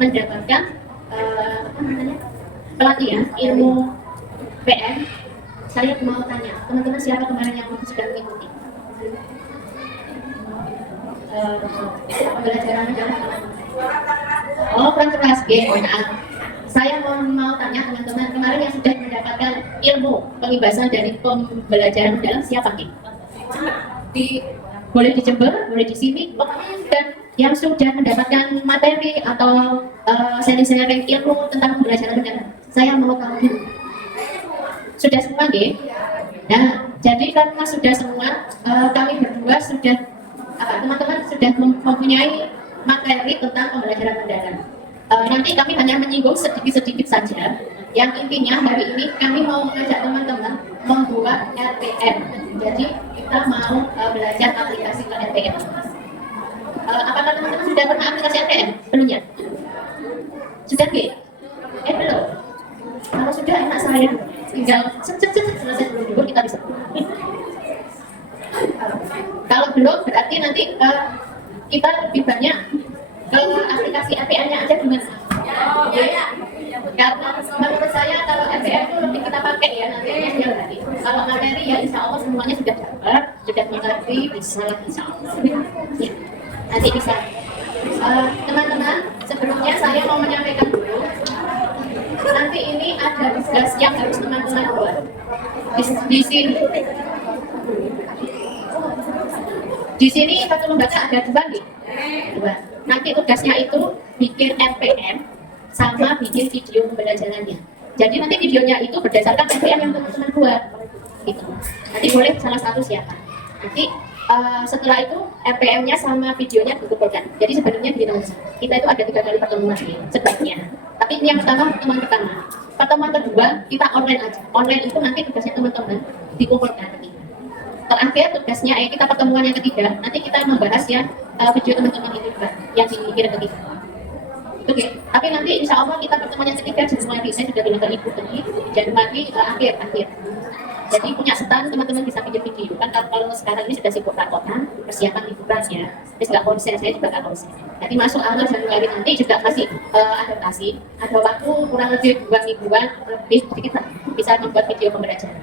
mendapatkan pelatihan ilmu PM. Saya mau tanya teman-teman siapa kemarin yang sudah mengikuti pembelajaran mendalam? Oh, kurang keras, maaf. Saya mau tanya teman-teman kemarin yang sudah mendapatkan ilmu pengibasan dari pembelajaran mendalam siapa nih? Boleh di Jember, boleh di sini, dan yang sudah mendapatkan materi atau sharing-sharing ilmu tentang pembelajaran mendalam. Saya mau tahu dulu. Sudah semua, nggih? Nah, jadi karena sudah semua, kami berdua sudah, teman-teman sudah mempunyai materi tentang pembelajaran mendalam. Nanti kami hanya menyinggung sedikit-sedikit saja. Yang intinya hari ini kami mau mengajak teman-teman membuat RPM. Jadi kita mau belajar aplikasi ke RPM. Apakah teman-teman sudah pernah aplikasi RPM? Belum ya? Sudah nggih? Belum. Kalau sudah enak saya tinggal selesai dulu kita bisa. Kalau belum berarti nanti kita lebih banyak ke aplikasi RPM-nya aja gimana? Karena menurut saya kalau RPM itu lebih kita pakai ya nantinya setiap hari. Kalau materi ya insya Allah semuanya sudah dapat, sudah mengerti, bisa insya Allah. Ya, nanti bisa. Teman-teman, sebelumnya saya mau menyampaikan dulu. Nanti ini ada tugas yang harus teman-teman buat di sini. Di sini satu lembaga ada dua. Nanti tugasnya itu bikin RPM sama bikin video pembelajarannya. Jadi nanti videonya itu berdasarkan RPM yang teman-teman buat. Gitu. Nanti boleh salah satu siapa. Nanti setelah itu RPM-nya sama videonya dikumpulkan. Jadi sebenarnya gini teman-teman, kita itu ada 3 kali pertemuan sebaiknya. Tapi ini yang pertama pertemuan pertama. Pertemuan kedua kita online aja. Online itu nanti tugasnya teman-teman dikumpulkan. Terakhir tugasnya kita pertemuan yang ketiga. Nanti kita membahas ya video teman-teman itu juga yang dikirim ke kita. Oke. Tapi nanti insya Allah kita pertemuan yang ketiga Januari. Saya sudah bilang ke ibu tadi Januari akhir. Jadi punya stand teman-teman bisa bikin video kan kalau sekarang ini sudah sibuk rakotan persiapan liburan ya. Terus nggak konsen, saya juga nggak konsen. Jadi masuk awal Januari nanti juga masih adaptasi. Ada waktu kurang lebih 2 mingguan lebih sedikit bisa membuat video pembelajaran.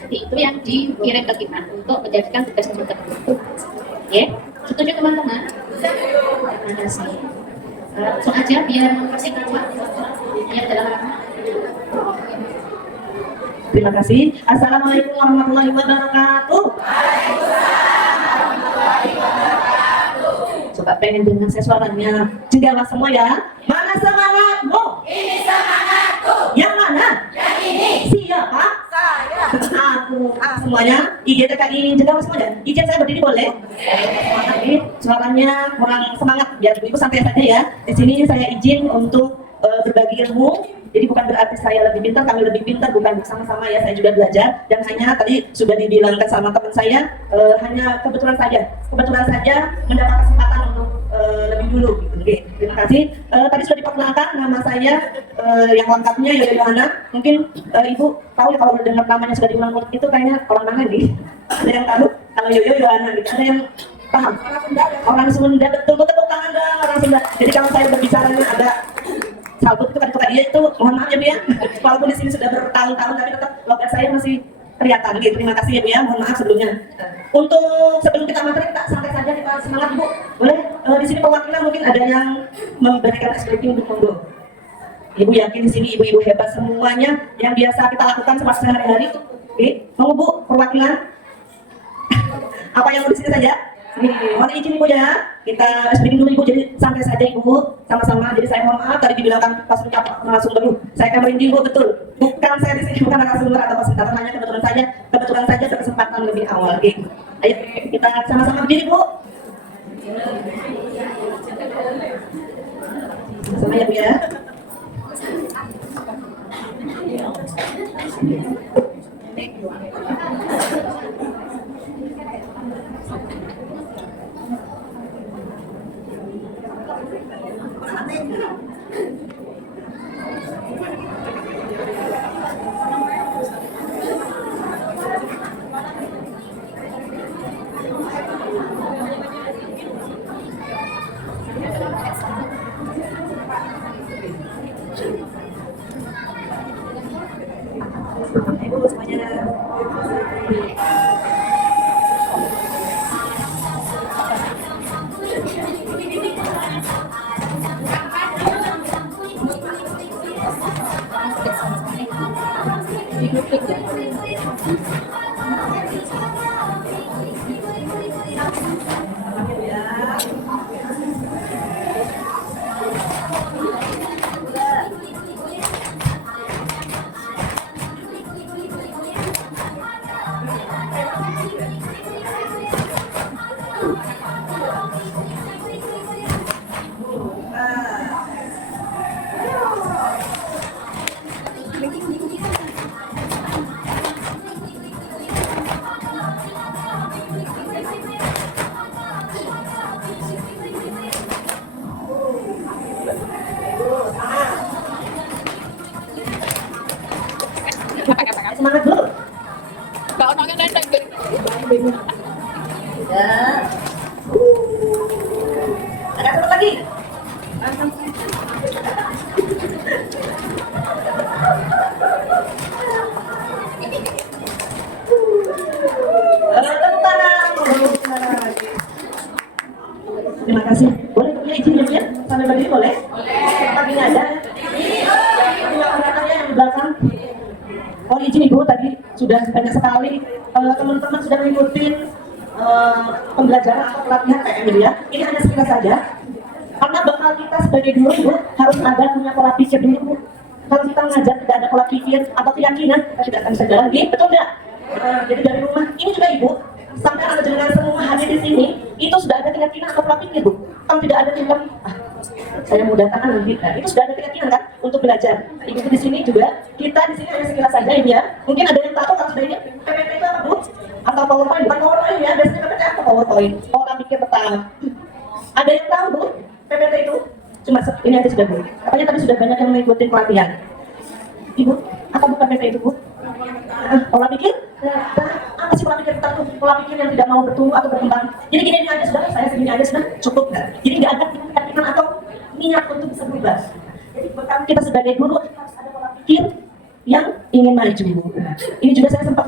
Jadi itu yang dikirim ke kita untuk menjadikan tugas teman-teman. Ya, setuju teman-teman? Terima kasih. Langsung aja biar mempersingkat waktu yang dalam rangka. Terima kasih. Assalamualaikum warahmatullahi wabarakatuh. Coba pengen dengar saya suaranya. Jagalah semua ya. Mana semangatmu? Ini semangatku. Yang mana? Yang ini. Siapa? Saya. Aku. Semuanya. Izin TKI Jagalah semuanya. Izin saya berdiri boleh? Suaranya kurang semangat. Biar ibu santai saja ya. Di sini saya izin untuk berbagi ilmu. Jadi bukan berarti saya lebih pintar, kami lebih pintar, bukan sama-sama ya, saya juga belajar. Dan hanya tadi sudah dibilangkan sama teman saya, hanya kebetulan saja mendapat kesempatan untuk lebih dulu. Gitu. Oke, terima kasih. Tadi sudah diperkenalkan nama saya yang lengkapnya Yoyo Yohana. Mungkin ibu tahu ya kalau mendengar namanya sudah diulang mulut itu kayaknya orang mana nih? Ada yang tahu? Kalau Yoyo Yohana, gitu. Ada yang paham? Orang Sunda, betul tepuk tangan dong orang Sunda. Jadi kalau saya berbicaranya ada salbut itu kata dia itu mohon maaf ya Bu ya, walaupun di sini sudah bertahun-tahun tapi tetap logat saya masih kelihatan gitu. Terima kasih ya Bu ya, mohon maaf sebelumnya. Untuk sebelum kita materi kita santai saja, kita semangat Bu. Boleh di sini perwakilan mungkin ada yang memberikan briefing untuk monggo. Ibu yakin di sini ibu-ibu hebat semuanya yang biasa kita lakukan semasa sehari-hari. Oke, mau Bu perwakilan? Apa yang mau di sini saja? Mohon izin Ibu ya, kita speaking dulu Ibu, jadi santai saja Ibu, sama-sama. Jadi saya mohon maaf tadi dibilangkan pas ucap narasumber dulu, saya akan merinding Bu, betul. Bukan saya di sini bukan narasumber atau fasilitator, hanya kebetulan saja berkesempatan lebih awal. Oke, ayo kita sama-sama berdiri Bu. Sama ya Bu ya. Terima kasih. Boleh punya izin ya? Sambil berdiri boleh? Paginya aja. Yang belakangnya yang di belakang. Oh izin Ibu, tadi sudah banyak sekali teman-teman sudah mengikuti pembelajaran atau pelatihan PM ini ya. Ini hanya sekilas saja. Karena bakal kita sebagai guru Ibu harus ada punya pola pikir dulu Bu. Kalau kita ngajar tidak ada pola pikir atau keyakinan, kita tidak akan bisa jalan. Betul nggak? Jadi dari rumah ini juga Ibu, sampai anak jenengan semua hadir di sini, itu sudah ada keyakinan atau pola pikir Bu. Kalau tidak ada keyakinan, saya mau datang nanti. Nah, itu sudah ada keyakinan kan untuk belajar. Ibu di sini juga, kita di sini hanya sekilas saja ini ya. Mungkin ada yang tahu kalau sudah ini PPT itu apa Bu? Atau PowerPoint? Bukan PowerPoint ya, biasanya PPT apa PowerPoint? Pola pikir pertama. Ada yang tahu Bu? PPT itu? Cuma ini aja sudah Bu. Apanya tadi sudah banyak yang mengikuti pelatihan. Ibu, apa bukan PPT itu Bu? Pola pikir? Apa sih pola pikir kita tuh? Pola pikir yang tidak mau bertumbuh atau berkembang. Jadi gini aja sudah, saya segini aja sudah cukup nggak? Jadi nggak ada keyakinan atau niat untuk bisa berubah. Jadi bukan kita sebagai guru harus ada pola pikir yang ingin maju. Ini juga saya sempat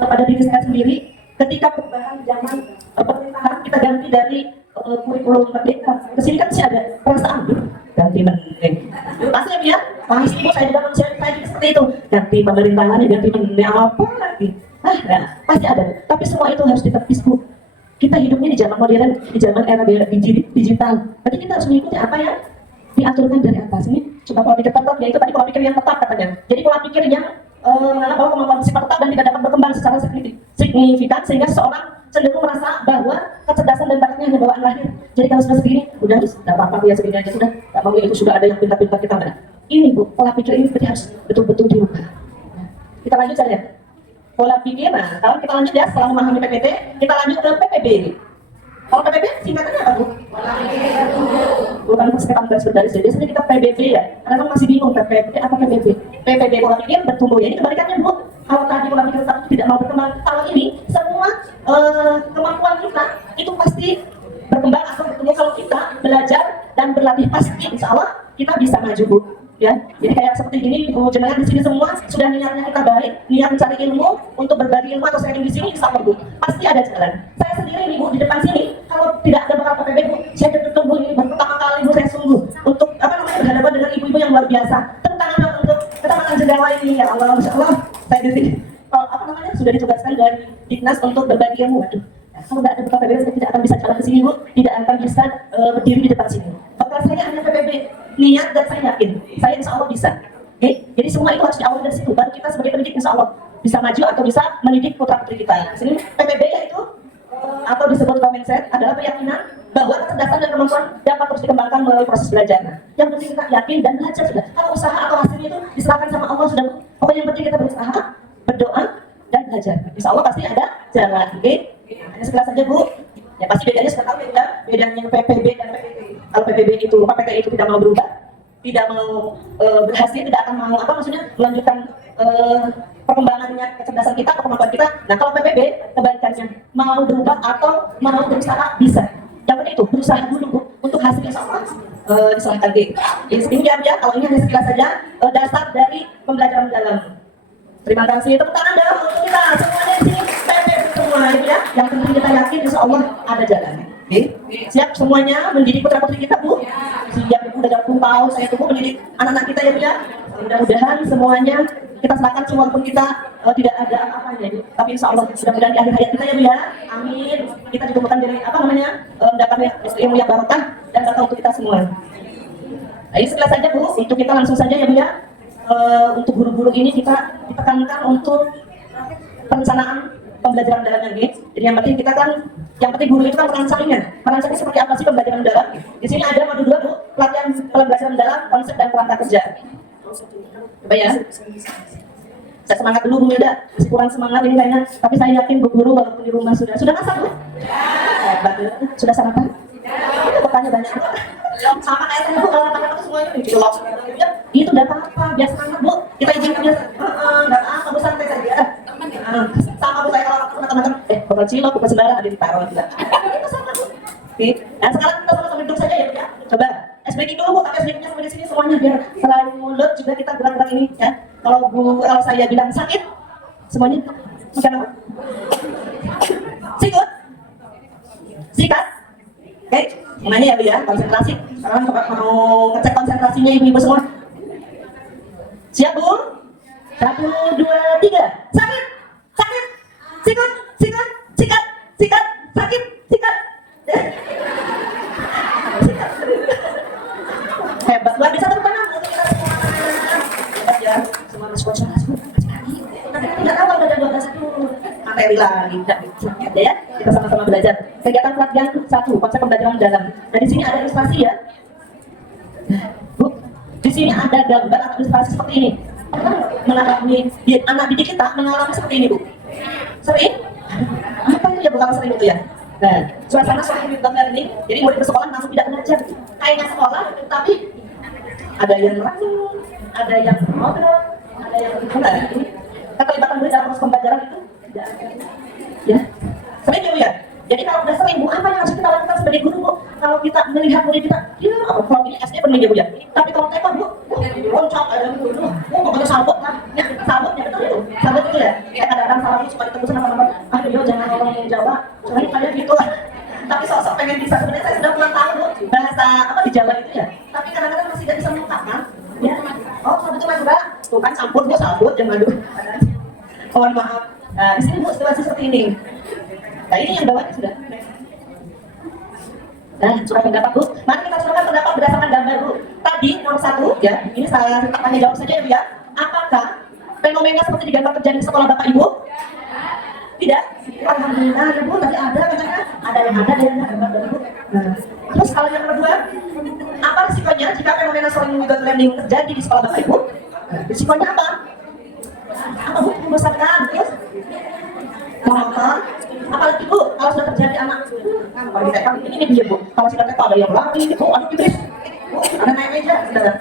pada diri saya sendiri ketika perubahan zaman pemerintahan kita ganti dari kurikulum merdeka ke sini kan masih ada perasaan ganti menteri. Pasti ya, pasti Bu saya juga manusia saya juga seperti itu. Ganti pemerintahannya ganti menteri apa lagi? Nah, pasti ada. Tapi semua itu harus ditepis Bu. Kita hidupnya di zaman modern, di zaman era digital. Berarti kita harus mengikuti apa yang diaturkan dari atas. Ini coba pola pikir tetap, yaitu tadi pola pikir yang tetap katanya. Jadi pola pikir yang bahwa kemampuan bersifat tetap dan tidak dapat berkembang secara signifikan sehingga seseorang cenderung merasa bahwa kecerdasan dan bakatnya hanya bawaan lahir. Jadi kalau sudah segini, udah tidak apa-apa ya segini aja sudah. Tidak mau itu sudah ada yang pintar-pintar kita enggak. Ini Bu, pola pikir ini berarti harus betul-betul dirubah. Kita lanjut saja. Pola pikir, nah kalau kita lanjut ya setelah memahami PPT, kita lanjut ke PPB. Kalau PPB singkatannya apa Bu? Bukan persekatan garis berbaris, jadi biasanya kita PBB ya. Karena masih bingung PPB apa PBB. PPB pola pikir bertumbuh ya. Ini kebalikannya Bu. Kalau tadi pola pikir tetap tidak mau berkembang, kalau ini semua kemampuan kita itu pasti berkembang atau bertumbuh kalau kita belajar dan berlatih pasti insya Allah kita bisa maju Bu. Ya, jadi kayak seperti gini, jenengan di sini semua sudah niatnya kita baik, niat mencari ilmu untuk berbagi ilmu atau sharing di sini, insya Allah Bu, pasti ada jalan. Saya sendiri nih Bu di depan sini, kalau tidak ada bakal PPB Bu, saya deg-degan Bu ini baru pertama kali Bu saya sungguh untuk berhadapan dengan ibu-ibu yang luar biasa. Tentang untuk Kecamatan Jendawa ini, ya Allah, Masya Allah, saya di sini. Sudah ditugaskan dari Dinas untuk berbagi ilmu. Waduh, kalau tidak ada bakal PPB saya tidak akan bisa jalan ke sini Bu, tidak akan bisa berdiri di depan sini. Bakal saya hanya PPB. Niat dan saya yakin, saya insya Allah bisa. Jadi semua itu harus diawali dari situ. Baru kita sebagai pendidik insya Allah bisa maju atau bisa mendidik putra putri kita. Sini PPB yaitu atau disebut mindset adalah keyakinan bahwa kecerdasan dan kemampuan dapat terus dikembangkan melalui proses belajar. Yang penting kita yakin dan belajar sudah. Kalau usaha atau hasilnya itu diserahkan sama Allah sudah. Pokoknya yang penting kita berusaha, berdoa dan belajar. Insya Allah pasti ada jalan. Hanya sekelas saja Bu. Ya pasti bedanya sekarang ya, bedanya PPB dan PPT. Kalau PPB itu, PPT itu tidak mau berubah, tidak mau berhasil, tidak akan mau maksudnya melanjutkan perkembangannya kecerdasan kita atau kemampuan kita. Nah kalau PPB kebalikannya mau berubah atau mau berusaha bisa. Yang penting itu berusaha dulu Bu, untuk hasilnya sama diserahkan Jadi ini ya, kalau ini hanya sekilas saja dasar dari pembelajaran dalam. Terima kasih, tepuk tangan dalam untuk kita semuanya di sini PPB semua ya. Yang penting kita yakin insya Allah ada jalan. Siap semuanya mendidik putra putri kita Bu. Siap Bu, udah 20 tahun saya tunggu mendidik anak-anak kita ya Bu ya. Mudah-mudahan semuanya kita serahkan walaupun kita tidak ada apa-apanya tapi insya Allah mudah-mudahan di akhir hayat kita ya Bu ya. Amin. Kita juga bukan dari mendapatkan ilmu yang barokah dan berkah untuk kita semua. Ayo sekelas saja Bu, untuk kita langsung saja ya Bu ya. Untuk guru-guru ini kita ditekankan untuk perencanaan pembelajaran dalam negeri. Jadi yang penting kita kan, yang penting guru itu kan merancangnya. Merancangnya seperti apa sih pembelajaran dalam? Di sini ada modul 2 Bu, pelatihan pembelajaran dalam, konsep dan kerangka kerja. Coba ya. Saya semangat dulu Bu Yuda, masih kurang semangat ini kayaknya. Tapi saya yakin Bu guru walaupun di rumah sudah masak Bu? Ya. Sudah sarapan? Itu bertanya banyak Bu. Sama kayak saya Bu, kalau anak-anak itu semuanya gitu loh. Itu udah apa-apa, biasa banget Bu. Kita izinkan biasa. Enggak apa-apa Bu, santai saja. Sama Bu saya kalau teman-teman bukan cilok, bukan sembarang ada ditaruh juga. Itu sama Bu. Nah sekarang kita sama-sama duduk saja ya Bu ya. Coba SBK dulu Bu, tapi SBK-nya sampai di sini semuanya biar selain mulut juga kita gerak-gerak ini ya. Kalau saya bilang sakit, semuanya bukan apa? Sikut? Sikat? Oke, semuanya ya Bu ya, konsentrasi. Sekarang coba mau ngecek konsentrasinya ibu-ibu semua. Siap Bu? 1, 2, 3. Sakit, sakit, sikat, sikat, sikat, sikat, sakit, sikat. Hebat, luar biasa tepuk tangan untuk kita semua. Hebat ya, semua harus konsentrasi. Tidak tahu kalau ada 12 itu materi lagi, tidak sakit ya. Kita sama-sama belajar. Kegiatan pelatihan 1, konsep pembelajaran mendalam. Nah di sini ada ilustrasi ya. Bu, di sini ada gambar atau ilustrasi seperti ini. Mengalami anak didik kita mengalami seperti ini Bu. Sering? Apa itu ya bukan sering itu ya? Nah, suasana learning, jadi murid bersekolah namun tidak belajar. Kayaknya sekolah, tapi ada yang merayu, ada yang ngobrol, ada yang enggak. Keterlibatan murid dalam proses pembelajaran itu tidak ada. Ya, sering ya Bu ya. Jadi kalau udah sering Bu, apa yang harus kita lakukan sebagai guru Bu? Kalau kita melihat murid kita, ya apa kalau ini SD pening ya Bu ya. Tapi kalau TK Bu, loncat ada guru, pokoknya sabut lah. Ya, sabutnya betul itu. Sabut itu ya. Kayak kadang-kadang salah suka ditemu sama teman-teman. Ah, dia jangan ngomong yang Jawa. Soalnya kayak gitu lah. Tapi sosok pengen bisa, sebenarnya saya sudah pernah tahu Bu, bahasa apa di Jawa itu ya. Tapi kadang-kadang masih tidak bisa mengungkapkan. Ya. Oh, sabut itu Madura. Tuh kan sabut Bu, sabut yang madu. Mohon maaf. Nah, di sini Bu situasi seperti ini. Nah, ini yang bawahnya sudah. Nah, sudah pendapat Bu. Mari kita suruhkan pendapat berdasarkan gambar Bu. Tadi nomor 1 ya, ini saya tanya jawab saja ya Bu ya. Apakah fenomena seperti di gambar terjadi di sekolah Bapak Ibu? Tidak. Alhamdulillah ya Bu, tadi ada katanya. Ada yang ada gambar dari Bu. Nah, terus kalau yang kedua, apa risikonya jika fenomena sering without learning terjadi di sekolah Bapak Ibu? Nah, risikonya apa? Apa Bu? Membosankan, terus monoton. Apalagi Bu, kalau sudah terjadi anak kalau di TK ini dia Bu, kalau sudah TK ada yang lari, Bu, ada iblis, Bu, ada naik meja,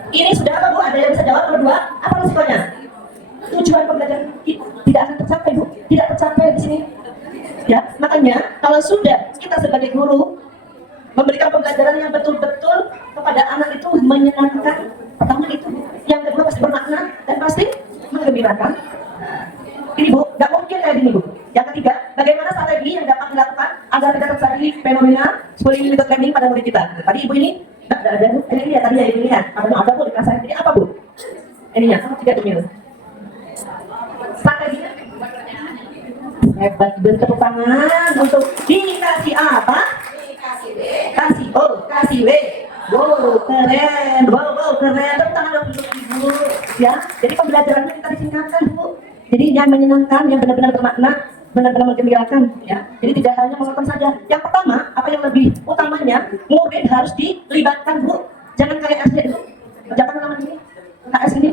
ini sudah apa Bu? Ada yang bisa jawab? Kedua, apa risikonya? Tujuan pembelajaran tidak akan tercapai Bu, tidak tercapai di sini. Ya, makanya kalau sudah kita sebagai guru memberikan pembelajaran yang betul-betul kepada anak itu menyenangkan, pertama itu, yang kedua pasti bermakna dan pasti menggembirakan. Ini Bu, nggak mungkin kayak gini Bu. Yang ketiga, bagaimana strategi yang dapat dilakukan agar tidak terjadi fenomena bullying without learning pada murid kita. Tadi Ibu ini, nggak ada Bu. Ini ya tadi ya ini ya. Ada Bu di kelas saya. Ini apa Bu? Ininya, 3 ini. Strateginya hebat, bentuk tangan untuk dikasih apa? Kasih O, kasih W. Wow, keren. Wow, keren. Tepuk tangan dong untuk Ibu. Ya, jadi pembelajarannya kita disingkatkan Bu. Jadi yang menyenangkan, yang benar-benar bermakna, benar-benar menggembirakan. Ya, jadi tidak hanya menonton saja. Yang pertama, apa yang lebih utamanya, murid harus dilibatkan Bu. Jangan kayak SD dulu. Jangan nama ini, KS ini.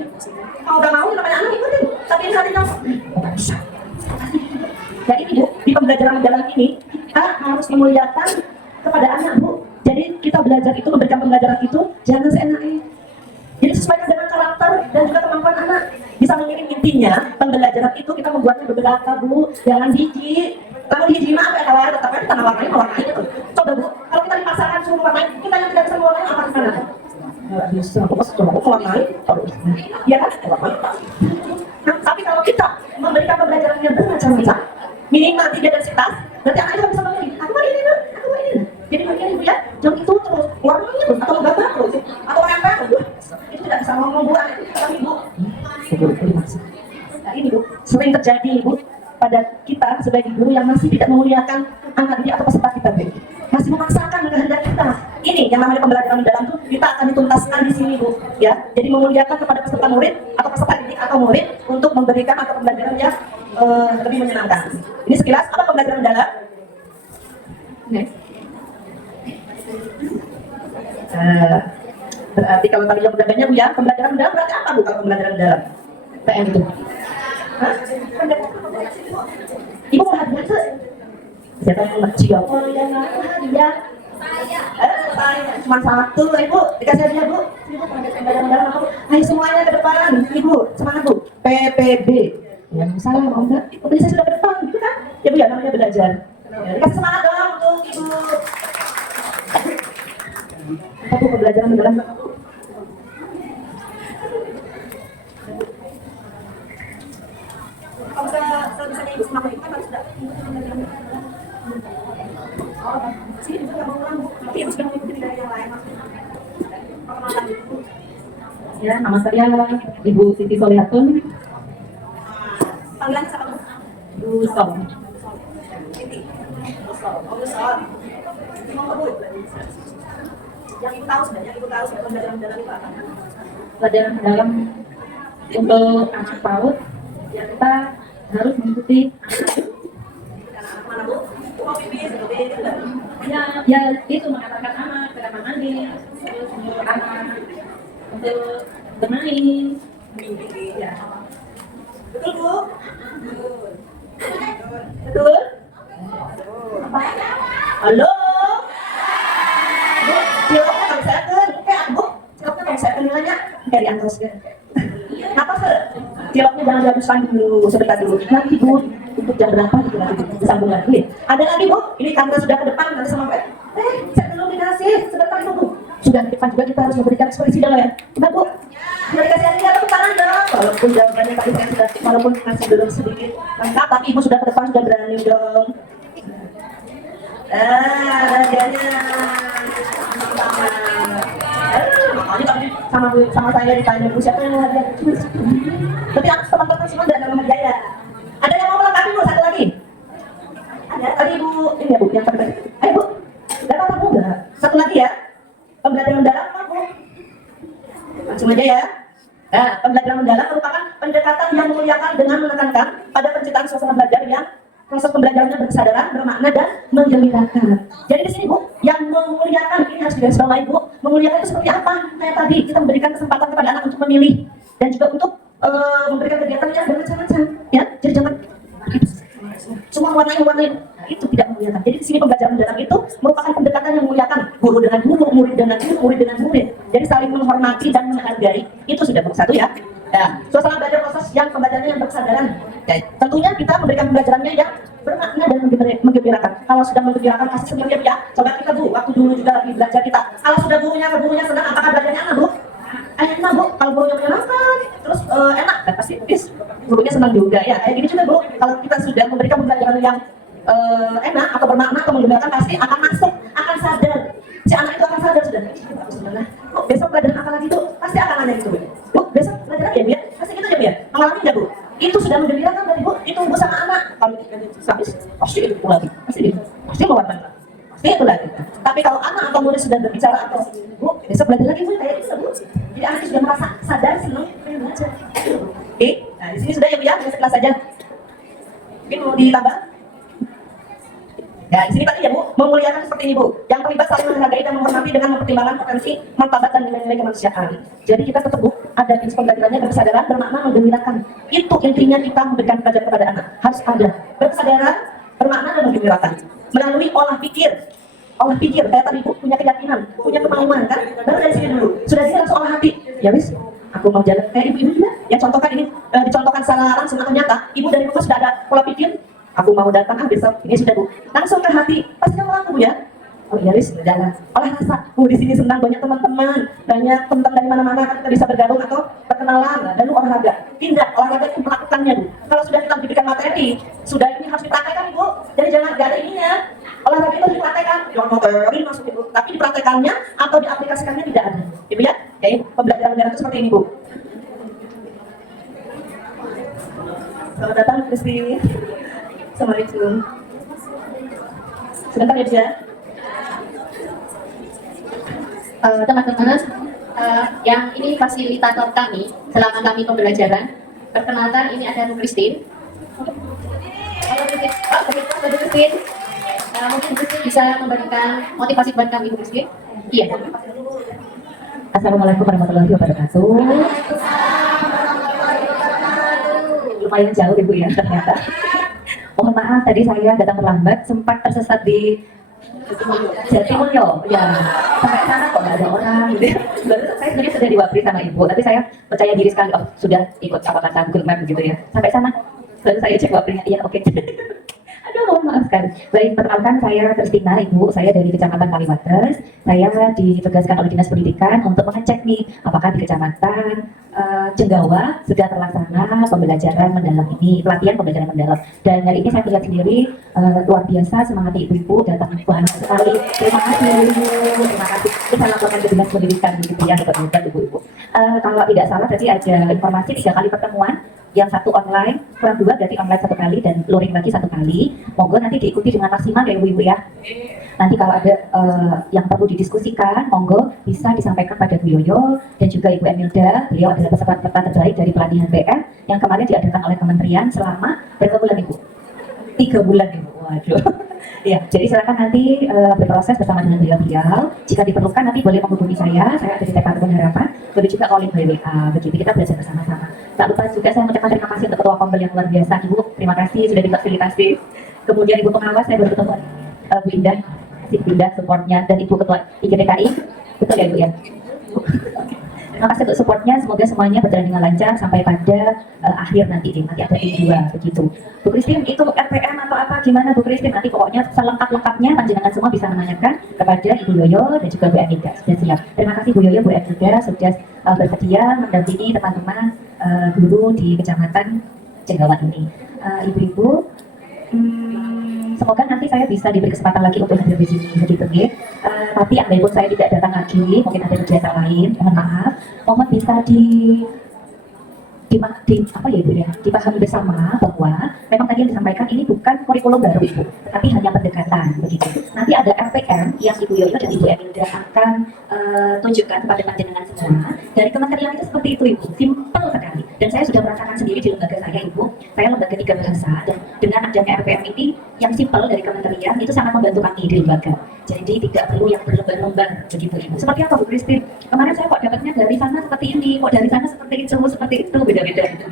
Kalau nggak mau namanya anak ikutin. Tapi ini hari nggak bisa. Ya ini Bu, di pembelajaran mendalam ini kita harus memuliakan kepada anak Bu. Jadi kita belajar itu, memberikan pembelajaran itu jangan seenaknya. Jadi sesuaikan dengan karakter dan juga kemampuan anak. Bisa mengirim intinya, pembelajaran itu kita membuatnya beberapa Bu, jangan biji. Kalau biji mah apa ya, tetap aja tanah warnanya itu. Coba Bu, kalau kita dipaksakan suruh warnain, kita yang tidak bisa mewarnai apa gimana? Nggak bisa, coba warnain, iya kan? Nah, tapi kalau kita memberikan pembelajaran yang bermacam-macam, minimal 3 densitas, berarti anak itu bisa memilih. Aku mau ini, aku mau ini. Jadi bagian Ibu ya, jangan itu terus warnanya terus atau gambar terus atau nempel terus. Itu tidak bisa ngomong Bu, tapi Ibu. Nah ini Bu, sering terjadi Ibu pada kita sebagai guru yang masih tidak memuliakan anak didik atau peserta kita Bu. Masih memaksakan kehendak kita. Ini yang namanya pembelajaran mendalam itu kita akan dituntaskan di sini Bu. Ya, jadi memuliakan kepada peserta murid atau peserta didik atau murid untuk memberikan atau pembelajaran yang lebih menyenangkan. Ini sekilas apa pembelajaran mendalam? Berarti kalau tadi yang bedanya Bu ya, pembelajaran mendalam berarti apa Bu kalau pembelajaran mendalam? PM itu. Hah? Ibu mau hadiah tuh? Siapa yang mau hadiah? Oh yang mau hadiah? Saya cuma 1 Ibu, dikasih hadiah Bu. Ibu pembelajaran mendalam apa Bu? Ayo semuanya ke depan, Ibu, semangat Bu. PPB. Ya salah mau enggak? Oh, tadi saya sudah ke depan, gitu kan? Ya Bu ya, namanya belajar. Ya, dikasih semangat dong untuk Ibu. Apa Bu pembelajaran mendalam? Kalau misalnya Ibu semangat itu kan harus sudah. Sini juga nggak mau ulang Bu. Tapi Ibu Ya, nama saya Ibu Siti Solihatun. Panggilan siapa Bu? Bu Som. Siti. Oh, besar. Mau Bu? Yang Ibu tahu sebenarnya, Ibu tahu sebenarnya pembelajaran mendalam itu apa? Pelajaran dalam untuk anak PAUD, ya kita harus mengikuti Karena anak mana Bu? Mau pipis, gitu enggak? ya itu mengatakan anak, cara mandi, terus menyuruh anak untuk bermain. Ya. Betul Bu? Betul? Apa? Halo? Bu, ciloknya kami seakan. Bu, ciloknya kami seakan nilainya. Kayak di atas kan. Apa sih? Ciloknya jangan dihabiskan dulu, sebentar dulu. Nanti Bu, untuk jam berapa itu nanti disambung lagi. Ada lagi Bu, ini kamera sudah ke depan, nanti sama Pak. Saya belum dikasih, sebentar itu Bu. Sudah di depan juga kita harus memberikan ekspresi dong ya. Kita Bu, sudah dikasih hadiah tepuk tangan dong. Walaupun jawabannya tadi saya sudah, walaupun masih belum sedikit lengkap, tapi Ibu sudah ke depan, sudah berani dong. Hadiahnya. Makanya tadi sama saya ditanya Bu, siapa yang mau hadiah? Tapi teman-teman semua tidak ada nomor hadiah. Ada yang mau melengkapi Bu, satu lagi? Ada, tadi Ibu, ini ya Bu, yang tadi. Ayo Bu, ada apa Bu? Enggak. Satu lagi ya. Pembelajaran mendalam apa Bu? Langsung aja ya. Nah, pembelajaran mendalam merupakan pendekatan yang memuliakan dengan menekankan pada penciptaan suasana belajar yang proses pembelajarannya berkesadaran, bermakna dan menggembirakan. Jadi di sini Bu, yang memuliakan ini harus digarisbawahi Bu. Memuliakan itu seperti apa? Kayak tadi kita memberikan kesempatan kepada anak untuk memilih dan juga untuk memberikan kegiatan yang bermacam-macam. Ya, jadi jangan semua warna-warni itu tidak memuliakan. Jadi di sini pembelajaran mendalam itu merupakan pendekatan yang memuliakan guru dengan guru, murid dengan guru, murid dengan murid. Jadi saling menghormati dan menghargai. Itu sudah nomor satu ya. Ya, suasana belajar proses yang pembelajarannya yang berkesadaran. Ya, tentunya kita memberikan pembelajarannya yang bermakna dan menggembirakan. Kalau sudah menggembirakan pasti sebenarnya ya. Coba kita Bu, waktu dulu juga lagi belajar kita. Kalau sudah gurunya senang, apakah belajarnya enak Bu? Enak Bu, kalau gurunya menyenangkan, terus enak, dan pasti gurunya senang juga ya. Kayak gini juga Bu, kalau kita sudah memberikan pembelajaran yang enak atau bermakna atau menggembirakan pasti akan masuk, akan sadar. Si anak itu akan sadar sudah. Bu, besok pelajaran apa lagi tuh? Pasti akan nanya gitu Bu. Bu, besok pelajaran ya biar, pasti gitu ya biar. Mengalami nggak Bu? Itu sudah menggembirakan berarti Bu, itu Bu sama anak. Kalau pasti itu lagi, pasti mewarnai. Pasti itu lagi. Tapi kalau anak atau murid sudah berbicara atau Bu, besok belajar lagi Bu, kayak gitu Bu. Jadi anak sudah merasa sadar, senang, pengen belajar. Oke, nah di sini sudah ya Bu ya, kelas saja. Mungkin mau ditambah? Ya, di sini tadi ya Bu, memuliakan seperti ini Bu. Yang terlibat saling menghargai dan menghormati dengan mempertimbangkan potensi, martabat dan nilai-nilai kemanusiaan. Jadi kita tetap Bu, ada jenis pembelajarannya berkesadaran, bermakna, menggembirakan. Itu intinya kita memberikan pelajaran kepada anak. Harus ada berkesadaran, bermakna dan menggembirakan. Melalui olah pikir, kayak tadi Bu, punya keyakinan, punya kemauan kan? Baru dari sini dulu. Sudah dia langsung olah hati. Ya wis, aku mau jalan kayak ibu-ibu juga. Yang contohkan ini, dicontohkan secara langsung atau nyata. Ibu dari rumah sudah ada pola pikir. Aku mau datang besok, ini sudah Bu. Langsung ke hati, pasti kamu laku Bu ya. Oh iya wis, jalan. Olah rasa, Bu di sini senang banyak teman-teman, banyak teman dari mana-mana kan kita bisa bergabung atau perkenalan. Dan olahraga, tindak olahraga itu melakukannya Bu. Kalau sudah kita diberikan materi, sudah ini harus dipraktekkan Bu. Jadi jangan gak ada ininya. Olahraga itu harus dipraktekkan, jangan mau teori masuk itu. Tapi dipraktekannya atau diaplikasikannya tidak ada. Ibu ya, jadi pembelajaran mendalam itu seperti ini Bu. Selamat datang Kristi. Assalamualaikum. Sebentar ya Bu ya. Teman-teman, yang ini fasilitator kami selama kami pembelajaran. Perkenalkan, ini ada Bu Christine. Halo Bu Christine. Mungkin Bu Christine bisa memberikan motivasi buat kami Bu Christine. Iya. Assalamualaikum warahmatullahi wabarakatuh. Lumayan jauh Ibu ya ternyata. Mohon maaf tadi saya datang terlambat, sempat tersesat di Jatimulyo. Ya, sampai sana kok nggak ada orang gitu. Saya sebenarnya sudah diwakili sama Ibu, tapi saya percaya diri sekali. Oh, sudah ikut apa kata Google Map gitu ya. Sampai sana, lalu saya cek wakilnya. Iya, oke. Aduh, mohon maaf sekali. Baik, perkenalkan saya Kristina, Ibu. Saya dari Kecamatan Kaliwates. Saya ditugaskan oleh Dinas Pendidikan untuk mengecek nih, apakah di Kecamatan Jenggawa sudah terlaksana pembelajaran mendalam ini, pelatihan pembelajaran mendalam. Dan hari ini saya melihat sendiri luar biasa semangat ibu-ibu datang banyak sekali. Terima kasih, terima kasih. kita laporkan ke dinas pendidikan gitu ya, kepada ibu-ibu. Kalau tidak salah tadi ada informasi 3 kali pertemuan, yang satu online, kurang 2 berarti online 1 kali dan luring lagi 1 kali. Monggo nanti diikuti dengan maksimal ya ibu-ibu ya. Nanti kalau ada yang perlu didiskusikan, monggo bisa disampaikan pada Bu Yoyo dan juga Ibu Emilda. Beliau adalah peserta terbaik dari pelatihan PM yang kemarin diadakan oleh kementerian selama berapa bulan Ibu? 3 bulan Ibu. Waduh. Ya, jadi silakan nanti berproses bersama dengan beliau. Jika diperlukan nanti boleh menghubungi saya ada di TK Rukun Harapan, boleh juga calling by WA, begitu kita belajar bersama-sama. Tak lupa juga saya mengucapkan terima kasih untuk Ketua Kombel yang luar biasa, Ibu. Terima kasih sudah difasilitasi. Kemudian Ibu Pengawas, saya baru ketemu Bu Indah, si Bu Indah supportnya, dan Ibu Ketua IGDKI, betul ya Ibu ya? Terima kasih untuk supportnya, semoga semuanya berjalan dengan lancar sampai pada akhir nanti ada tim 2 begitu. Bu Christine, itu RPM atau apa gimana Bu Christine? Nanti pokoknya selengkap-lengkapnya panjenengan semua bisa menanyakan kepada Ibu Yoyo dan juga Bu Emilda. Sudah siap. Terima kasih Bu Yoyo, Bu Emilda sudah bersedia mendampingi teman-teman guru di Kecamatan Cenggawat ini. Ibu-ibu, semoga nanti saya bisa diberi kesempatan lagi untuk hadir di sini begitu ya. Tapi andai pun saya tidak datang lagi, mungkin ada kegiatan lain, mohon maaf. Mohon bisa apa ya Ibu ya, dipahami bersama bahwa memang tadi yang disampaikan ini bukan kurikulum baru Ibu, tapi hanya pendekatan begitu. Nanti ada RPM yang Ibu Yoyo dan Ibu Emilda akan tunjukkan kepada panjenengan semua. Dari kementerian itu seperti itu Ibu, simpel sekali. Dan saya sudah merasakan sendiri di lembaga saya Ibu, saya lembaga 3 bahasa, dan dengan adanya RPM ini yang simpel dari kementerian itu sangat membantu kami di lembaga. Jadi tidak perlu yang berlembar-lembar begitu Ibu. Seperti apa Bu Christine? Kemarin saya kok dapatnya dari sana seperti ini, kok dari sana seperti itu, beda-beda gitu.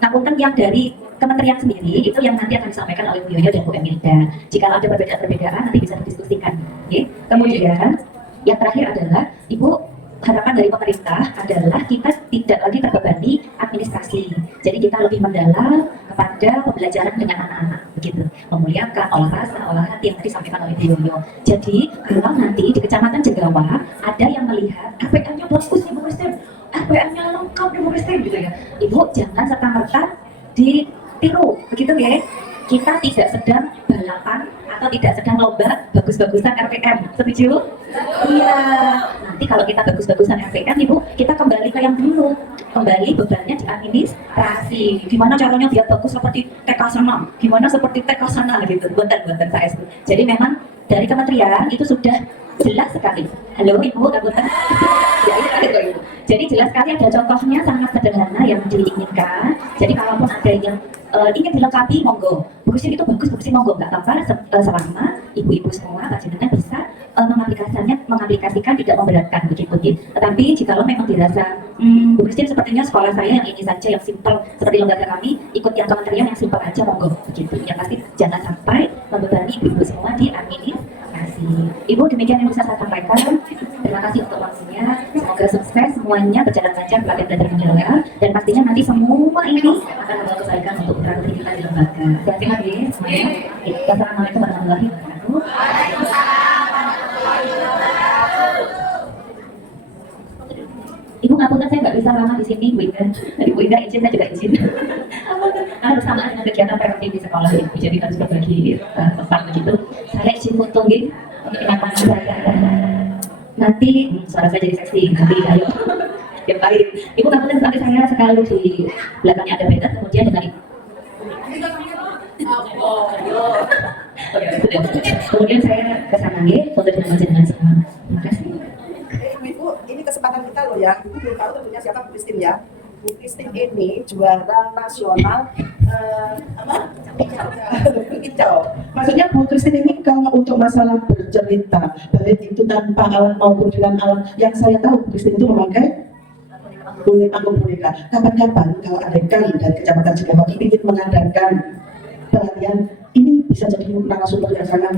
Ngapunten yang dari kementerian sendiri itu yang nanti akan disampaikan oleh Bu Yoyo dan Bu Emilda. Jika ada perbedaan-perbedaan nanti bisa didiskusikan. Kemudian yang terakhir adalah Ibu, harapan dari pemerintah adalah kita tidak lagi terbebani administrasi. Jadi kita lebih mendalam kepada pembelajaran dengan anak-anak, begitu. Memuliakan olah rasa, olah hati yang tadi disampaikan oleh Bu Yoyo. Jadi kalau nanti di Kecamatan Cenggawat ada yang melihat RPM-nya bagus nih Bu Christine, RPM-nya lengkap nih Bu Christine gitu ya. Ibu jangan serta-merta ditiru, begitu ya. Kita tidak sedang balapan atau tidak sedang lomba bagus-bagusan RPM, setuju? Iya. Nanti kalau kita bagus-bagusan RPM, Ibu, kita kembali ke yang dulu. Kembali bebannya di administrasi. Gimana caranya biar bagus seperti TK sana? Gimana seperti TK sana gitu? Buatan-buatan saya. Jadi memang dari kementerian itu sudah jelas sekali. Halo Ibu, kabutan. Ya, ini ada kok Ibu. Jadi jelas sekali ada contohnya sangat sederhana yang diinginkan. Jadi kalaupun ada yang ingin dilengkapi, monggo. Bu Christine itu bagus, Bu Christine monggo, nggak apa-apa selama ibu-ibu semua panjenengan bisa mengaplikasikan tidak memberatkan begitu. Tetapi jika lo memang dirasa Bu Christine sepertinya sekolah saya yang ini saja yang simpel seperti lembaga kami, ikut yang kementerian yang simpel aja monggo begitu. Yang pasti jangan sampai membebani ibu-ibu semua di administrasi. Ibu, demikian yang bisa saya sampaikan. Terima kasih untuk waktunya. Semoga sukses semuanya, berjalan lancar, pelatihan belajar mendalam, dan pastinya nanti semua ini akan membawa kebaikan untuk putra putri kita di lembaga. Sehat-sehat ya semuanya. Wassalamualaikum warahmatullahi wabarakatuh. Ibu ngapunten saya nggak bisa lama di sini, Bu Indah. Dari Bu Indah izin, saya juga izin. Karena bersamaan dengan kegiatan preventif di sekolah Ibu, jadi harus berbagi tempat begitu. Saya izin untuk kedatangan saya. Nanti suara saya jadi seksi. Nanti ayo. Yang baik. Ibu ngapunten nanti saya sekali di belakangnya ada banner, kemudian dengan Ibu. Kemudian saya ke sana ya, foto dengan semua. Terima kasih. Ibu, ini kesempatan kita loh ya. Ibu belum tahu tentunya siapa Bu Christine ya. Bu Christine ini juara nasional hijau. Maksudnya Bu Christine ini kalau untuk masalah bercerita, baik itu tanpa alat maupun dengan alat, yang saya tahu Bu Christine itu memakai boneka. Kapan-kapan kalau ada kali dari Kecamatan Cenggawat ingin mengadakan pelatihan, ini bisa jadi narasumber yang sangat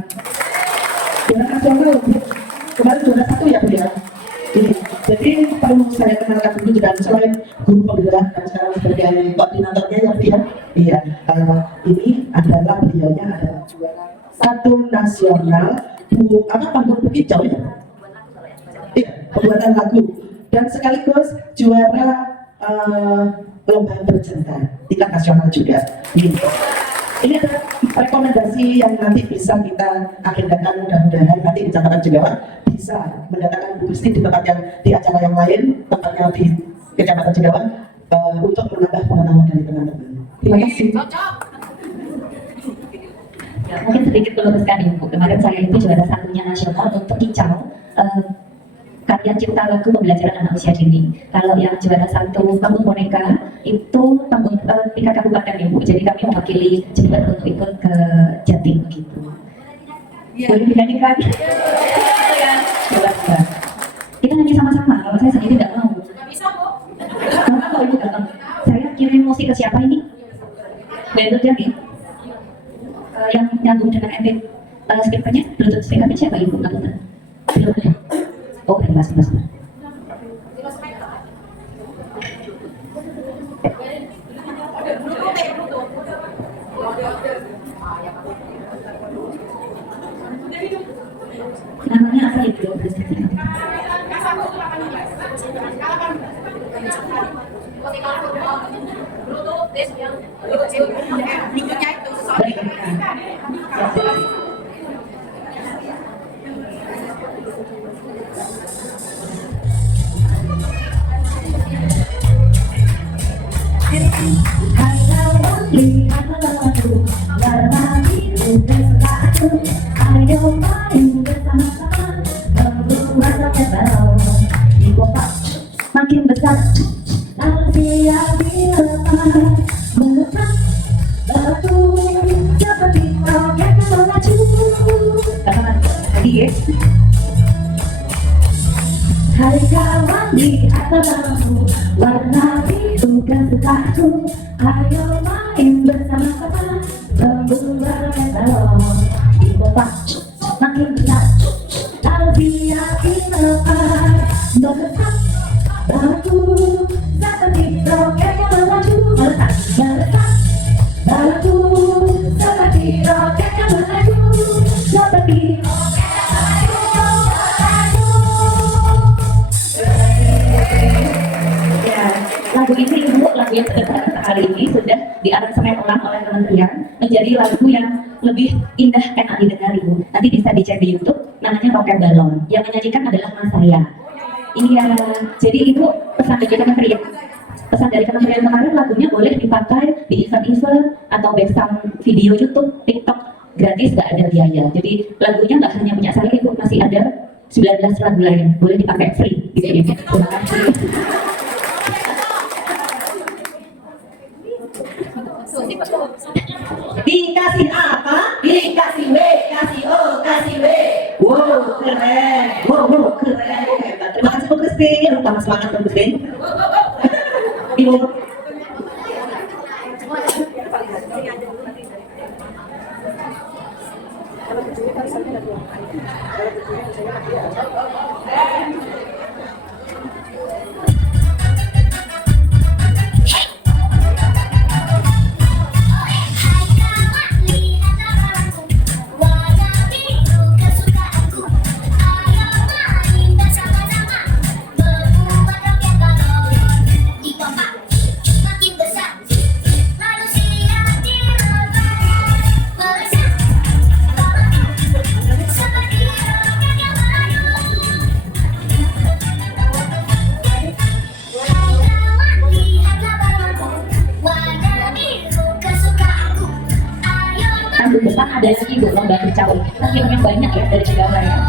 juara nasional. Kemarin juara 1 ya Bu ya. Ini. Jadi perlu saya kenalkan dulu dengan selain guru penggerak dan sekarang sebagai koordinatornya ya Bu ya. Iya, ini adalah beliaunya adalah juara 1 nasional panggung hijau ya. Iya, pembuatan lagu dan sekaligus juara lomba bercerita tingkat nasional juga. Ini. Ini ada rekomendasi yang nanti bisa kita agendakan, mudah-mudahan nanti Kecamatan Jegawa bisa mendatangkan Bu Kristi di tempat yang di acara yang lain, tempatnya di Kecamatan Jegawa untuk menambah pengetahuan dari teman-teman. Terima kasih. Ya, mungkin sedikit meluruskan Ibu. Kemarin saya itu juara satunya nasional untuk kicau karya cipta lagu pembelajaran anak usia dini. Kalau yang juara satu panggung boneka itu panggung tingkat kabupaten Ibu. Jadi kami mewakili Jember untuk ikut ke Jatim begitu. Boleh dinyanyikan? Ya, coba. Kita nyanyi sama-sama. Kalau saya sendiri nggak mau. Kalau Ibu nggak mau, saya kirim musik ke siapa ini? Dari Jami. Yang nyambung dengan MP speakernya, Bluetooth speakernya siapa Ibu? Belum. Oh, bebas. Namanya apa Ibu? Lihatlah aku, warna biru kesukaanku. Ayo main bersama-sama, membuat roket balon di kota makin besar. Nanti dilepas, melepas batu seperti roket melaju. Katakan lagi ya. Hai kawan, lihatlah aku, warna biru kesukaanku. Ayo main bersama-sama, membuat roket balon di kota makin besar. Lalu yakin lepas, melepas batu seperti roket yang melaju. Melepas batu seperti roket yang melaju. Seperti roket yang melaju. Ya, lagu ini Ibu, lagu yang terdekat kali ini sudah diaransemen ulang oleh kementerian menjadi lagu yang lebih indah, enak didengar Ibu. Nanti bisa dicek di YouTube, namanya Roket Balon. Yang menyanyikan adalah Mas saya. Iya, jadi Ibu pesan dari kementerian. Pesan dari kementerian kemarin, lagunya boleh dipakai di event-event atau background video YouTube, TikTok, gratis, nggak ada biaya. Jadi lagunya nggak hanya punya saya Ibu, masih ada 19 lagu lain, boleh dipakai free gitu Ibu. Terima kasih. Dikasih apa? Dikasih W, kasih O, kasih W. Wow, keren. Wow, keren. Hebat. Terima kasih Bu Kristi. Utama semangat Bu Kristi. Ibu. Minggu depan ada lagi Bu lomba kicau. Mungkin yang banyak ya dari Jegawa ya.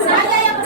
Saya yang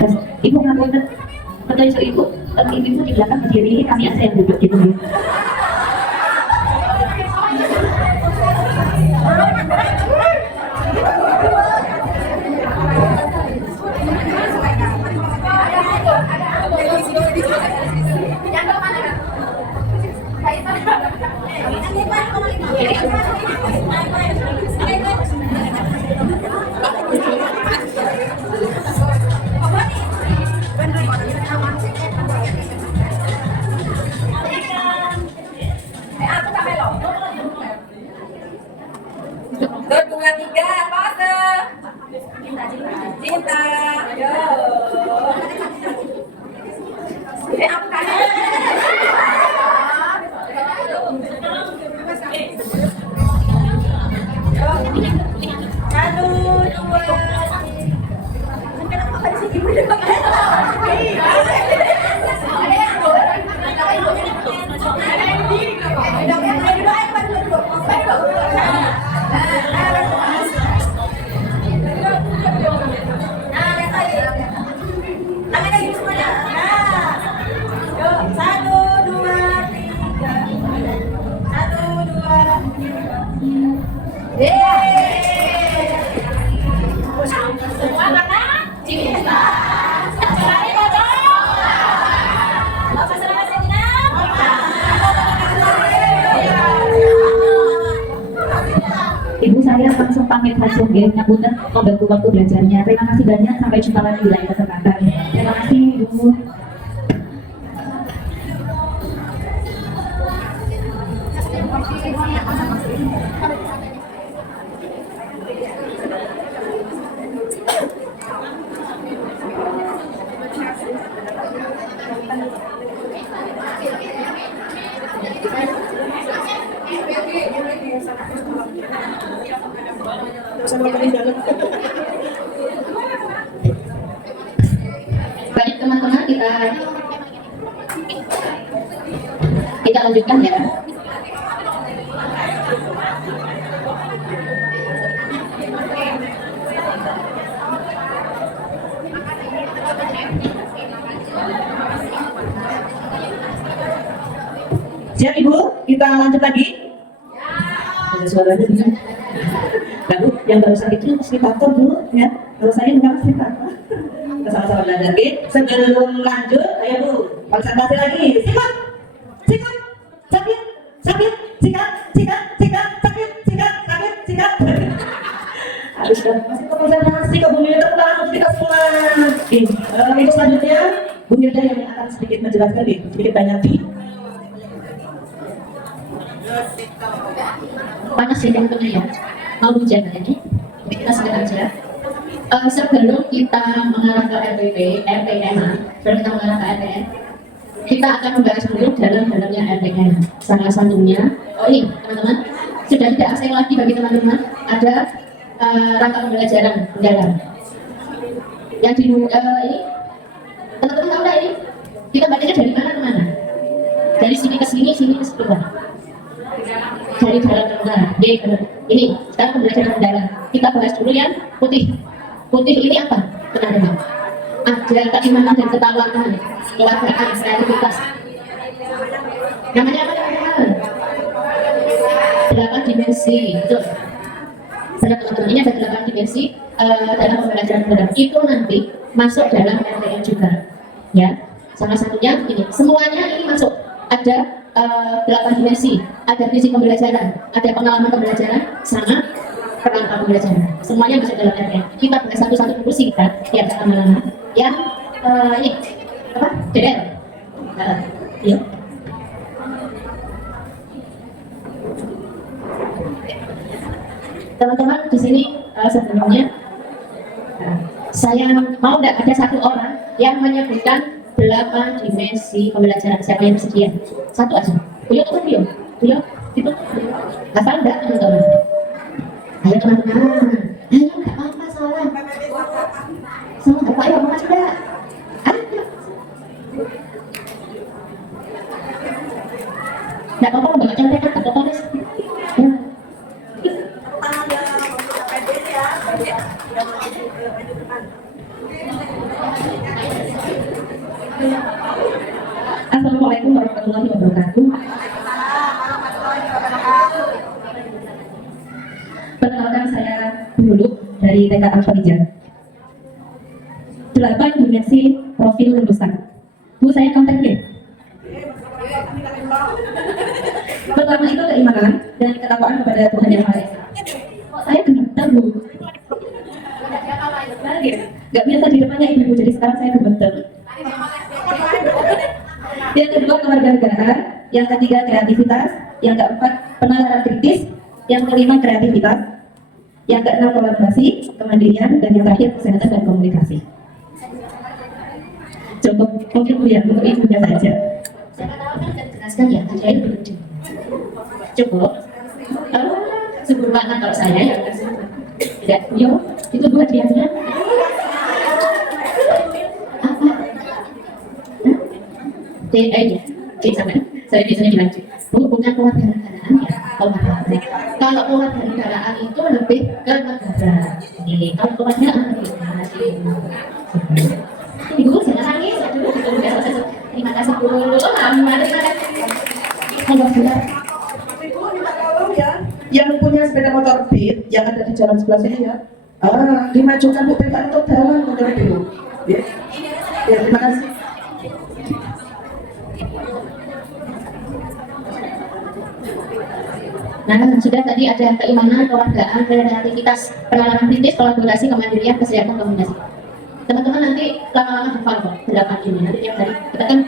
Terus, ibu ngapain? Betul ibu, ibu di belakang berdiri, kami aja yang duduk gitu. Berdua tiga, pose. Cinta. Yo. Aku satu, dua. Ibu saya langsung pamit langsung ya, ngapunten membantu waktu belajarnya. Terima kasih banyak, sampai jumpa lagi di lain kesempatan. Terima kasih Ibu. Baik teman-teman, kita lanjutkan ya. Siap Ibu, kita lanjut lagi. Ada suaranya bisa. Nah, Bu, yang barusan itu fasilitator Bu, ya. Kalau saya bukan fasilitator. Kita sama-sama belajar. Oke, sebelum lanjut, ayo Bu, konsentrasi lagi. Sikat, sikat, sakit, sakit, sikat, sikat, sikat, sakit, sikat, sakit, sikat. Harus masih konsentrasi ke Bu Mirda, untuk kita semua. Oke, itu selanjutnya Bu Mirda yang akan sedikit menjelaskan nih, sedikit banyak nih. Panas ya tentunya ya. Mau hujan lagi. Kita sedang aja. Sebelum kita mengarah ke RPM, sebelum kita mengarah ke RPM, kita akan membahas dulu dalam-dalamnya RPM. Salah satunya, oh ini teman-teman, sudah tidak asing lagi bagi teman-teman, ada rangka pembelajaran mendalam. Yang di ini, teman-teman tahu nggak ini? Kita bacanya dari mana ke mana? Dari sini ke sini, sini ke situ. Dari dalam ke luar. Ini sekarang pembelajaran mendalam. Kita bahas dulu yang putih. Putih ini apa, teman-teman? Ada keimanan dan ketakwaan, kewargaan, kreativitas. Namanya apa, teman-teman? 8 dimensi. Betul. Benar, teman-teman. Ini ada 8 dimensi dalam pembelajaran mendalam. Itu nanti masuk dalam RPM juga. Ya, salah satunya ini. Semuanya ini masuk. Ada 8 dimensi. Ada visi pembelajaran, ada pengalaman pembelajaran, sama kerangka pembelajaran. Semuanya masuk dalam RPM. Kita bahas satu-satu dulu singkat, biar tak lama-lama. Yang ini apa? DDL. Ya. Teman-teman di sini sebelumnya saya mau tidak ada satu orang yang menyebutkan 8 dimensi pembelajaran. Siapa yang bersedia? Satu aja. Beliau atau beliau? Beliau itu hafal enggak, teman-teman? Ayo teman-teman, ayo nggak apa-apa salah. Sama bapak ya, mama sudah. Ayo. Nggak apa-apa, bapak contekan, nggak apa-apa guys. Ya. Assalamualaikum warahmatullahi wabarakatuh. Perkenalkan, saya dulu dari TK Al-Farijah. 8 dimensi profil lulusan. Bu, saya kontak ya. Pertama itu keimanan dan ketakwaan kepada Tuhan Yang Maha Esa. Saya gemeter, Bu. Gak biasa di depannya ibu, jadi sekarang saya gemeter. Yang kedua kewarganegaraan, yang ketiga kreativitas, yang keempat penalaran kritis, yang kelima kreativitas, yang keenam kolaborasi, kemandirian, dan yang terakhir kesehatan dan komunikasi. Cukup mungkin Bu ya, untuk ibunya saja. Siapa tahu kan saya jelaskan ya, saya itu begitu. Cukup. Sebelum banget kalau saya ya. Tidak, yo, itu buat dianya. Apa? Sama. Saya biasanya dilanjut. Bukan kewarganegaraan ya, kalau kewarganegaraan itu lebih ke negara. Kalau kewarganegaraan Ibu, jangan nangis. Terima kasih Bu. Terima kasih. Ibu minta tolong ya, yang punya sepeda motor Beat yang ada di jalan sebelah sini ya, dimajukan Bu PK untuk jalan menurut Ibu. Ya, terima kasih. Nah, sudah tadi ada keimanan, kewargaan, kreativitas, penalaran kritis, kolaborasi, kemandirian, kesehatan, komunikasi. Teman-teman nanti lama-lama hafal kok 8 ini. Nanti tiap hari kita kan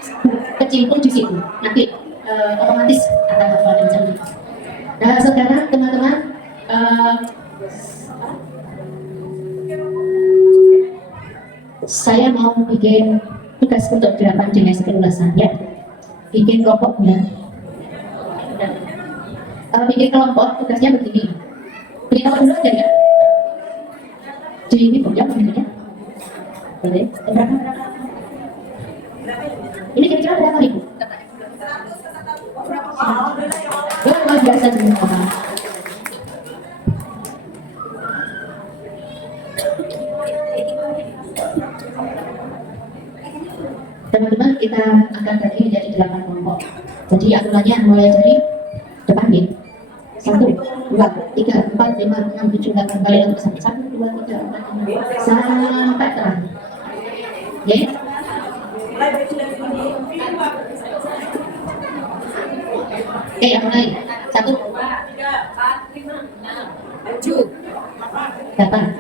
kecimpung di situ. Nanti otomatis akan hafal dan jadi. Nah, sekarang teman-teman saya mau bikin tugas untuk 8 dimensi kelulusan ya. Bikin kelompok ya. Bikin kelompok tugasnya begini. Bikin kelompok dulu aja ya. Di ini ya, begini. Boleh? Ini kira-kira berapa Ibu? Luar biasa teman-teman. Teman-teman, kita akan bagi menjadi 8 kelompok. Jadi aturannya mulai dari depan ya. 1, 2, 3, 4, 5, 6, 7, 8 kali lalu sampai 1, 2, 3, 4, 5 sampai terakhir. Ya. Oke, yang mulai 1, 2, 3, 4, 5, 6, 7, 8.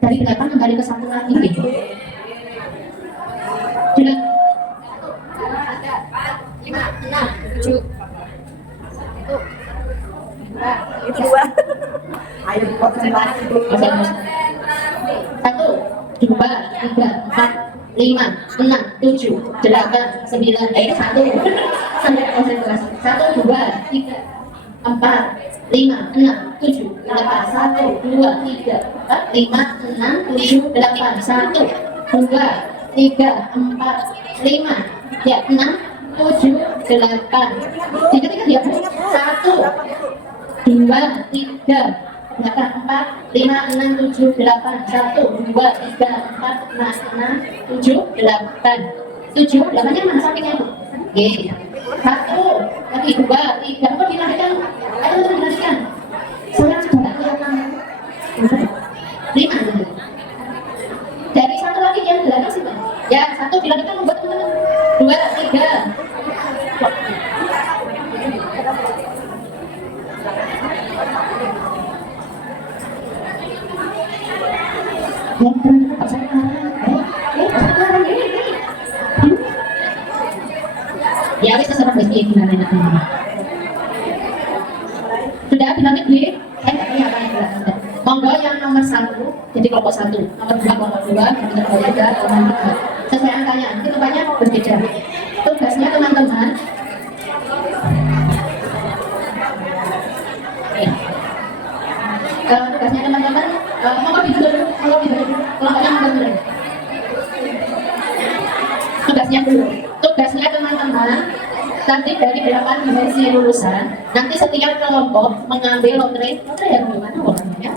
Dari 8 kembali ke 1 lagi. Sudah. 3, 4, 5, 6, 7. Itu dua. Ayo konsentrasi dulu. Satu, dua, tiga, empat, lima, enam, tujuh, delapan, sembilan, satu. Sampai konsentrasi. Satu, dua, tiga, empat, lima, enam, tujuh, delapan, satu, dua, tiga, empat, lima, enam, tujuh, delapan, satu, dua, tiga, empat, lima, ya enam, tujuh, delapan. Tiga dia. Satu, dua, tiga, delapan, empat, lima, enam, tujuh, delapan, satu, dua, tiga, empat, lima, enam, tujuh, delapan, tujuh, delapannya mana sampingnya itu? Oke, satu, lagi dua, tiga, kok dilarikan? Ayo dilarikan. Saya sudah tak kelihatan. Lima. Dari satu lagi yang dilarikan sih, Bang. Ya, satu dilarikan buat teman-teman. Dua, tiga. Yang teman-teman tak saya ya wis terserah wis piye gimana enaknya. Sudah dilantik di nggak punya apa yang sudah. Monggo yang nomor satu, jadi kelompok satu, nomor dua kelompok dua, nomor tiga kelompok tiga. Sesuai angkanya, nanti rupanya berbeda. Tugasnya teman-teman. Tugasnya teman-teman, monggo duduk, kelompoknya nomor dua. Tugasnya teman-teman nanti dari 8 dimensi lulusan nanti setiap kelompok mengambil lotre yang gimana orangnya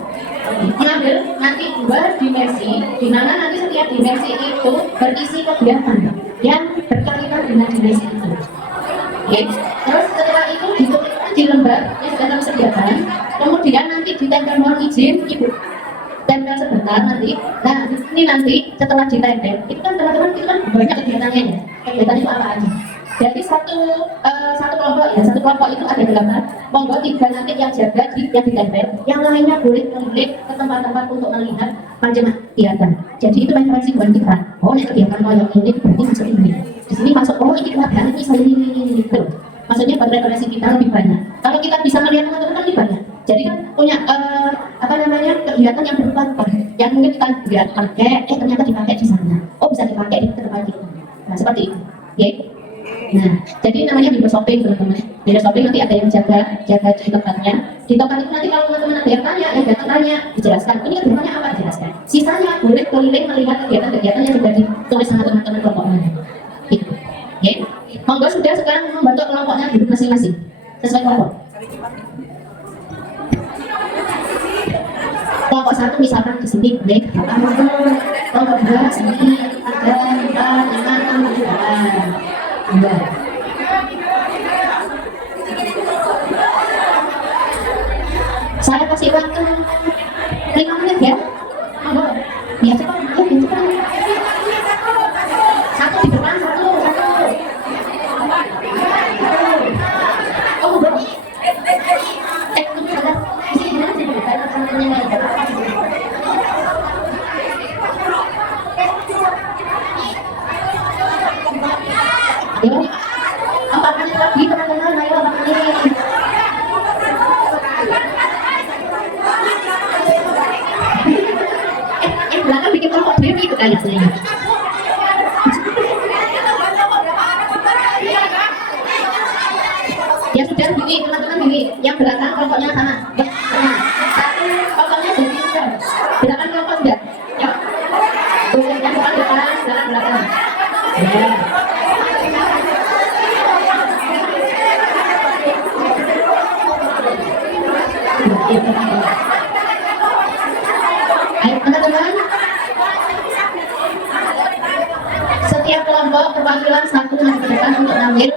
mengambil nanti 2 dimensi di mana nanti setiap dimensi itu berisi kegiatan yang berkaitan dengan dimensi itu. Oke. Terus setelah itu ditulis di lembar yang sudah kami sediakan, kemudian nanti ditempel mohon izin ibu tempel sebentar nanti. Nah di sini nanti setelah ditempel itu kan teman-teman itu kan banyak kegiatannya ya. Kegiatan itu apa aja? Jadi satu kelompok itu ada 8. Monggo 3 nanti yang jaga yang ditempel, yang lainnya boleh keliling ke tempat-tempat untuk melihat macam kegiatan. Jadi itu referensi buat kita. Oh ini kegiatan yang ini berarti masuk ini. Di sini masuk oh ini kegiatan ini saya ini gitu. Maksudnya buat referensi kita lebih banyak. Kalau kita bisa melihat teman-teman lebih banyak. Jadi kan punya kegiatan yang bermanfaat, yang mungkin kita lihat pakai, ternyata dipakai di sana. Oh bisa dipakai di tempat itu. Nah seperti itu. Oke. Nah, jadi namanya window shopping teman-teman. Window shopping nanti ada yang jaga di tempatnya. Di tempat itu nanti kalau teman-teman ada yang tanya, dijelaskan. Ini kegiatannya apa dijelaskan. Sisanya boleh keliling melihat kegiatan-kegiatan yang sudah ditulis sama teman-teman kelompoknya. Gitu. Oke. Monggo sudah sekarang membentuk kelompoknya duduk masing-masing sesuai kelompok. Kelompok 1 misalkan di sini boleh kelompok 2 sini 3, 4, 5, 6, 7. Saya kasih waktu 5 menit ya. Monggo. Ya cepat, ya cepat. Satu di depan, satu. Oh, belum. Tunggu sebentar. Di sini mana sih? Ayo, 4 menit lagi teman-teman, ayo 4 menit. Belakang bikin kelompok Dewi itu kayaknya. Ya sudah begini teman-teman begini, yang belakang kelompoknya sana. Satu kelompoknya jadi belakang kelompok sudah. Yuk. Yang depan, belakang. Ya. Ayo teman-teman, setiap kelompok perwakilan satu maju ke depan untuk ngambil